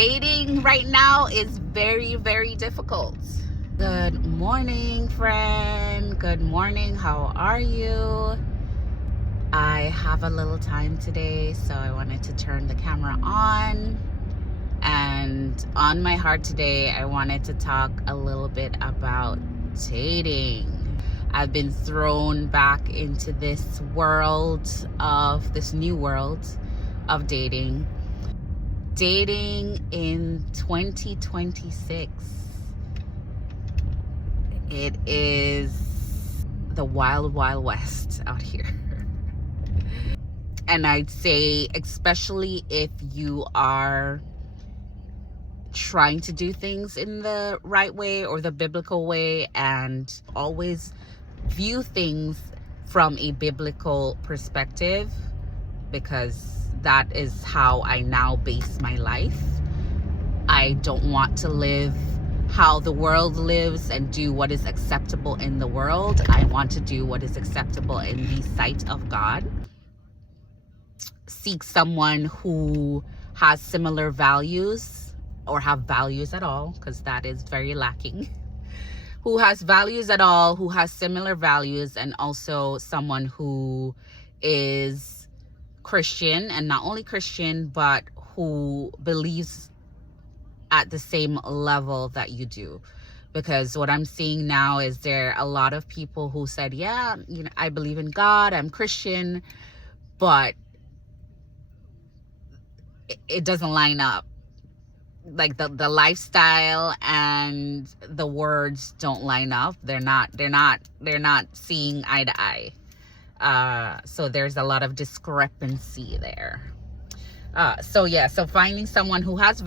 Dating right now is very, very difficult. Good morning, friend. Good morning. How are you? I have a little time today, so I wanted to turn the camera on. And on my heart today, I wanted to talk a little bit about dating. I've been thrown back into this new world of dating. Dating in 2026. It is the wild, wild west out here. And I'd say, especially if you are trying to do things in the right way or the biblical way, and always view things from a biblical perspective, because that is how I now base my life. I don't want to live how the world lives and do what is acceptable in the world. I want to do what is acceptable in the sight of God. Seek someone who has similar values, or have values at all, because that is very lacking. Who has values at all, who has similar values, and also someone who is Christian, and not only Christian, but who believes at the same level that you do. Because what I'm seeing now is there are a lot of people who said, yeah, I believe in God, I'm Christian, but it doesn't line up. Like the lifestyle and the words don't line up. They're not seeing eye to eye. So there's a lot of discrepancy there. So finding someone who has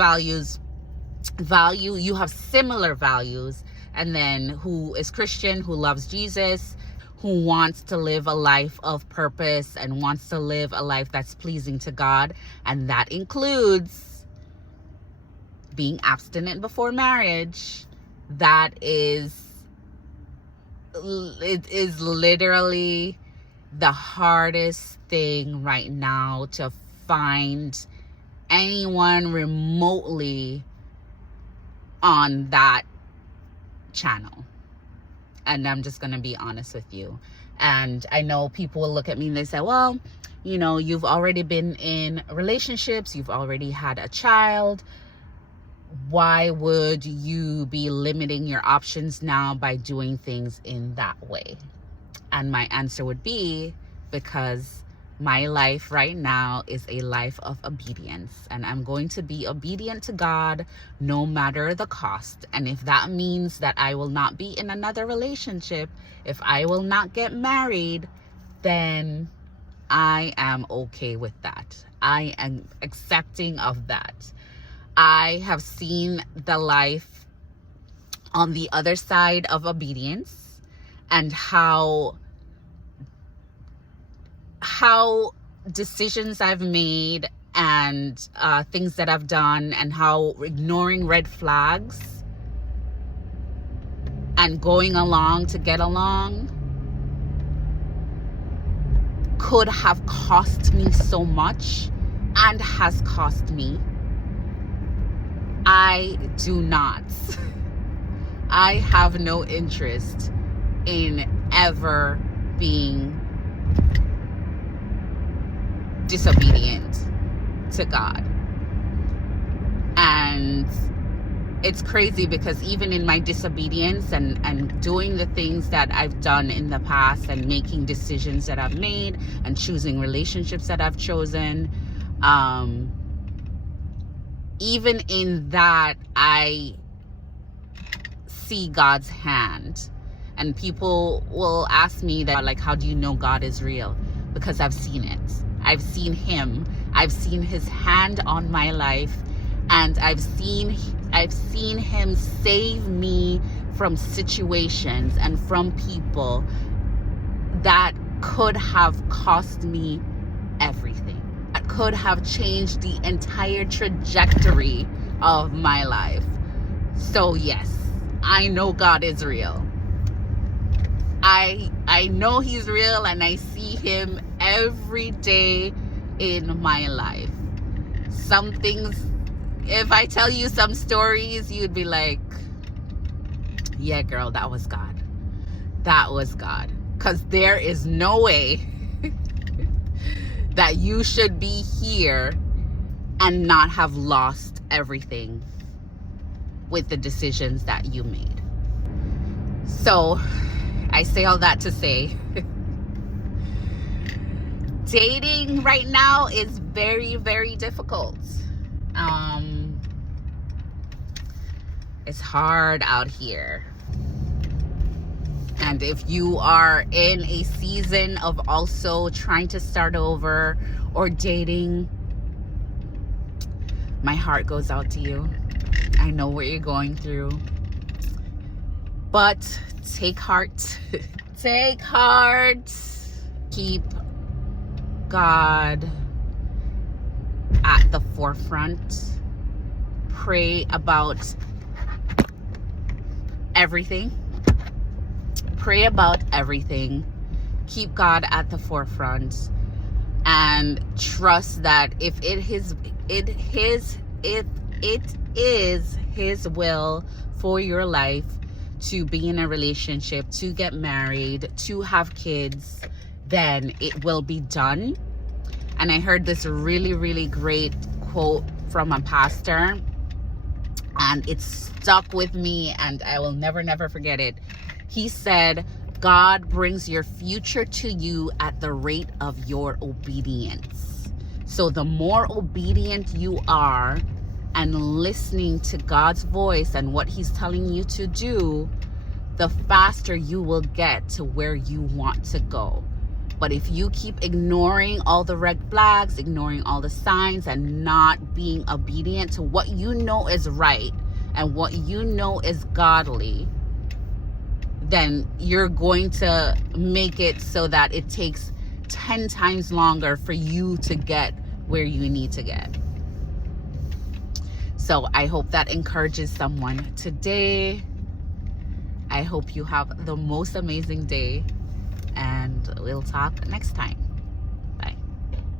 you have similar values, and then who is Christian, who loves Jesus, who wants to live a life of purpose and wants to live a life that's pleasing to God. And that includes being abstinent before marriage. It is literally the hardest thing right now to find anyone remotely on that channel. And I'm just gonna be honest with you. And I know people will look at me and they say, well, you've already been in relationships, you've already had a child. Why would you be limiting your options now by doing things in that way? And my answer would be, because my life right now is a life of obedience, and I'm going to be obedient to God no matter the cost. And if that means that I will not be in another relationship, if I will not get married, then I am okay with that. I am accepting of that. I have seen the life on the other side of obedience, and how decisions I've made and things that I've done, and how ignoring red flags and going along to get along could have cost me so much, and has cost me. I have no interest in ever being disobedient to God. And it's crazy, because even in my disobedience and doing the things that I've done in the past, and making decisions that I've made, and choosing relationships that I've chosen, even in that, I see God's hand. And people will ask me that, like, how do you know God is real? Because I've seen it. I've seen him. I've seen his hand on my life, and I've seen him save me from situations and from people that could have cost me everything. That could have changed the entire trajectory of my life. So yes, I know God is real. I know he's real, and I see him every day in my life. Some things if I tell you some stories, you'd be like, yeah, girl, that was God. That was God. Because there is no way that you should be here and not have lost everything with the decisions that you made. So I say all that to say, dating right now is very, very difficult. It's hard out here. And if you are in a season of also trying to start over or dating, my heart goes out to you. I know what you're going through. But take heart. Take heart. Keep God at the forefront. Pray about everything. Pray about everything. Keep God at the forefront, and trust that if it is His will for your life to be in a relationship, to get married, to have kids, then it will be done. And I heard this really, really great quote from a pastor, and it stuck with me, and I will never forget it. He said, God brings your future to you at the rate of your obedience. So the more obedient you are and listening to God's voice and what He's telling you to do, the faster you will get to where you want to go. But if you keep ignoring all the red flags, ignoring all the signs, and not being obedient to what you know is right and what you know is godly, then you're going to make it so that it takes 10 times longer for you to get where you need to get. So I hope that encourages someone today. I hope you have the most amazing day, and we'll talk next time.